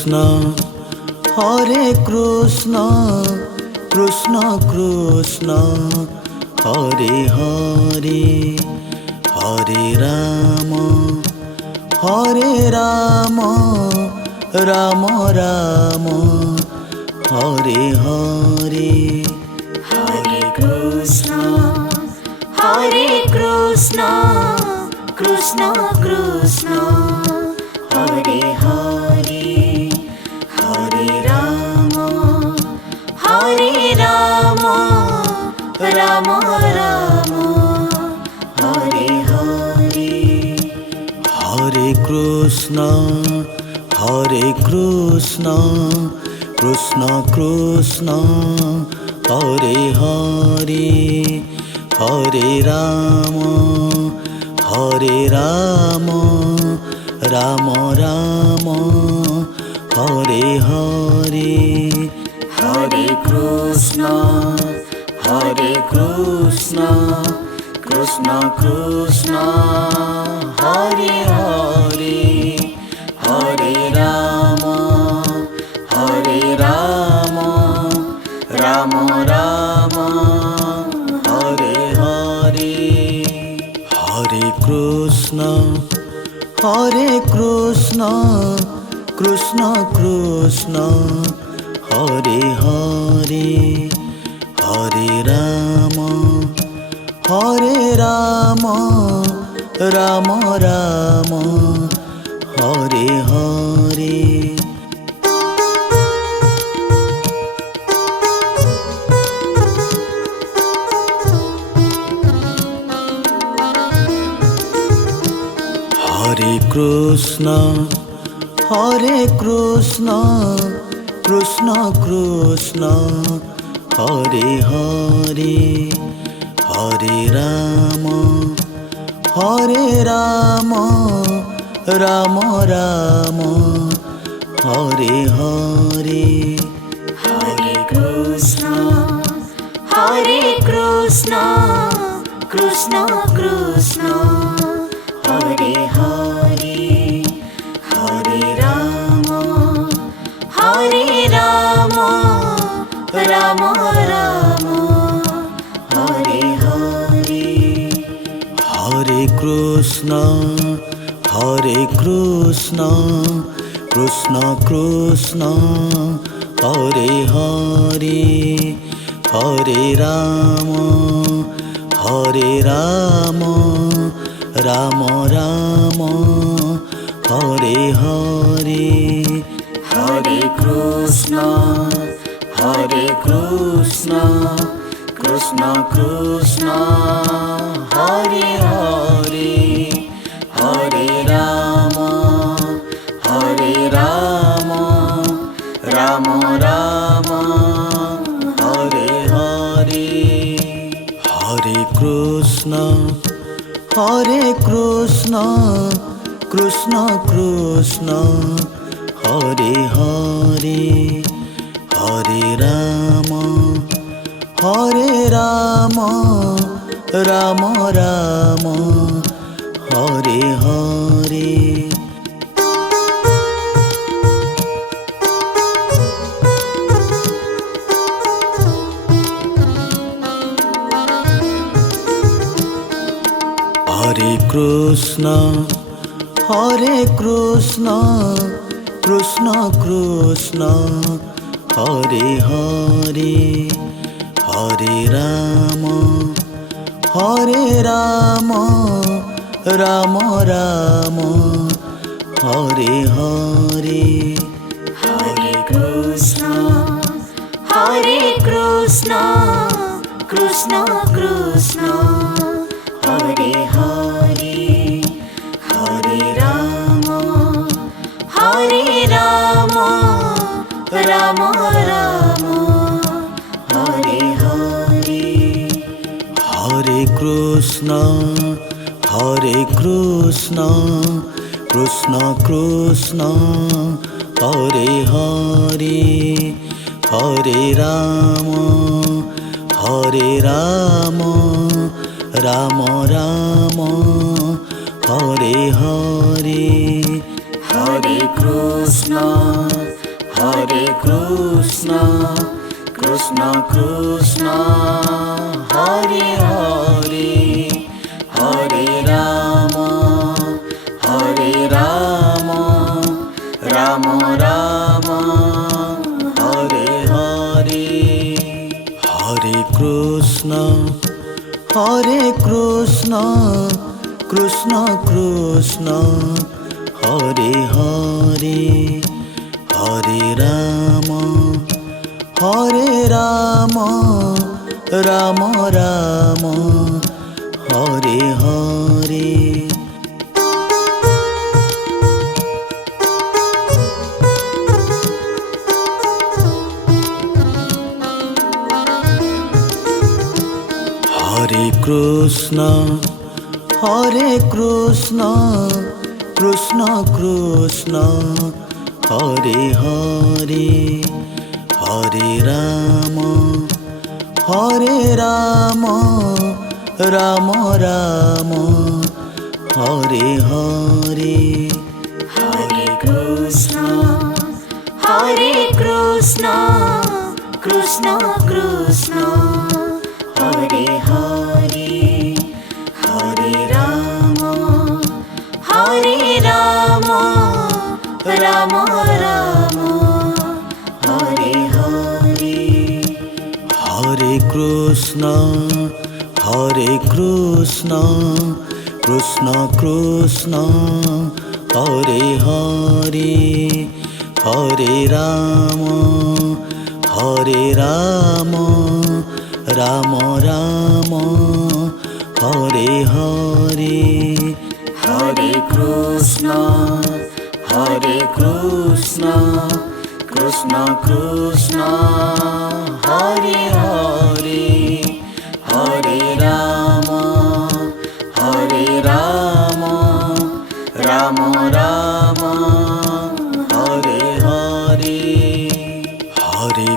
Krishna Hare Krishna Krishna Krishna Hare Hare Hare Ram Ram Ram Hare Hare Hare Krishna Krishna Krishna Hare Hare Hare Ram Ram Ram Hare Hare Hare Krishna Krishna Krishna Hare Hare Hare Ram Ram Ram Hare Hare Hare Krishna Krishna Krishna Hare Hare Hare Ram Ram Ram Hare Hare Hare Krishna Krishna Krishna Hare Hare Hare Ram Ram Ram Hare Hare Hare Krishna Krishna Krishna Hare Hare Hare Ram Ram Ram Hare Hare Hare Krishna Krishna Krishna Hare Hare Hare Ram Ram Ram Hare Hare Hare Krishna Krishna Krishna Hare Hare Hare Ram Ram Ram Hare Hare Hare Krishna Krishna Krishna Hare Hare Hare Ram Ram Ram Hare Hare Hare Krishna Krishna Krishna Hare Hare Hare Ram Ram Ram Hare Hare Hare Krishna Krishna Krishna Hare Hare Hare Ram Ram Ram Hare Hare Hare Krishna Krishna Krishna Hare Hare Hare Ram Ram Ram Hare Hare Hare Krishna Krishna Krishna Hare Hare Hare Ram Ram Ram Hare Hare Hare Krishna Krishna Krishna Krishna Hare Hare Hare Ram Ram Ram Hare Hare Hare Krishna Krishna Krishna Hare Hare Hare Ram Ram Ram Hare Hare Hare Krishna Krishna Krishna Hare Hare Hare Ram Ram Ram Hare Hare Hare Krishna Krishna Krishna Hare Hare Hare Ram Ram Ram Hare Hare Hare Krishna Krishna Krishna Hare Hare Hare Ram Ram Ram Hare Hare Hare Krishna Krishna Krishna Hare Hare Hare Ram Ram Ram Hare Hare Hare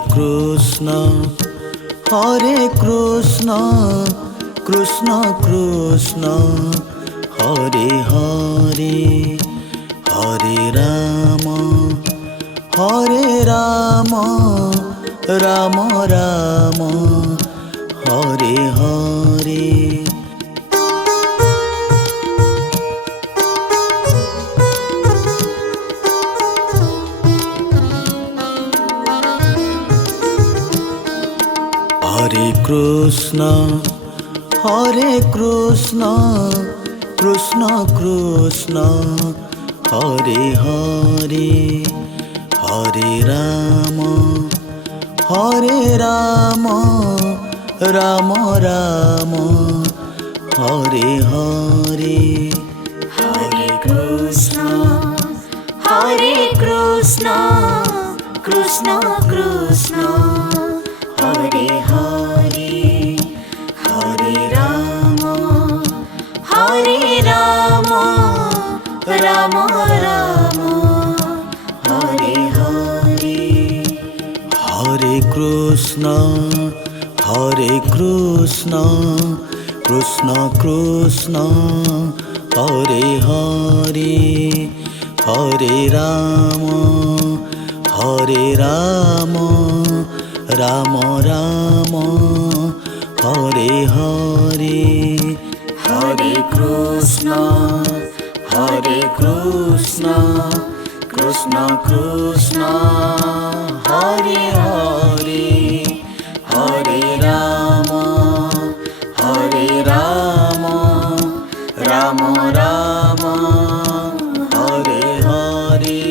Krishna Krishna Krishna Hare Hare Hare Ram Ram Ram Hare Hare Hare Krishna Krishna Krishna Hare Hare Hare Ram Ram Ram Hare Hare Hare Krishna Krishna Krishna Hare Hare Hare Ram Ram Ram Hare Hare Hare Krishna Krishna Krishna Hare Hare Hare Ram Ram Ram Hare Hare Hare Krishna Krishna Krishna Hare Hare Hare Ram Ram Ram Hare Hare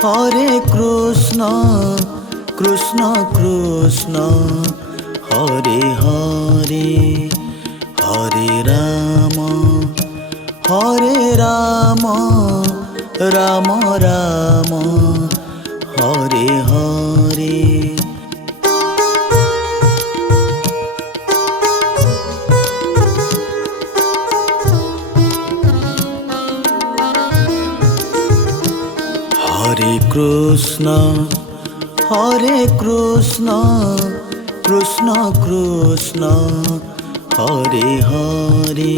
Hare Krishna Krishna Krishna Hare Hare Hare Ram Ram Ram Hare Hare Hare Krishna Krishna Krishna Hare Hare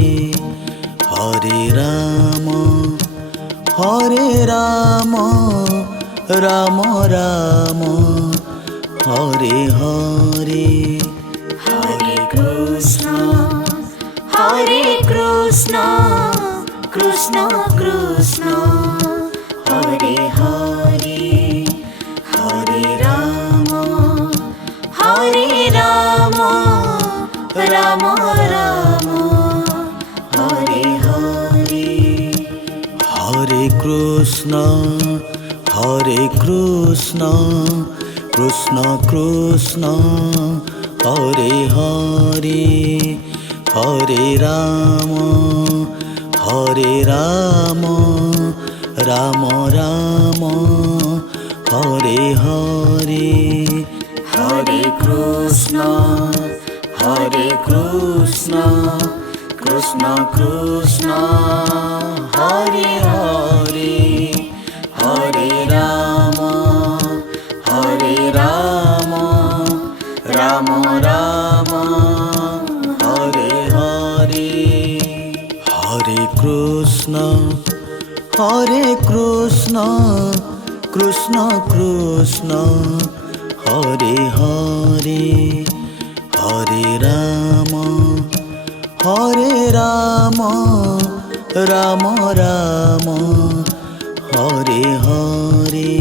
Hare Ram Hare Ram Ram Ram Hare Hare Hare Krishna Krishna Krishna Hare Hare Hare Ram Ram Ram Hare Hare Hare Krishna Krishna Krishna Hare Hare Hare Ram Ram Ram Hare Hare Hare Krishna Krishna Krishna Hare Hare Hare Ram Ram Ram Hare Hare Hare Krishna Krishna Krishna Hare Hare Hare Ram Ram Ram Hare Hare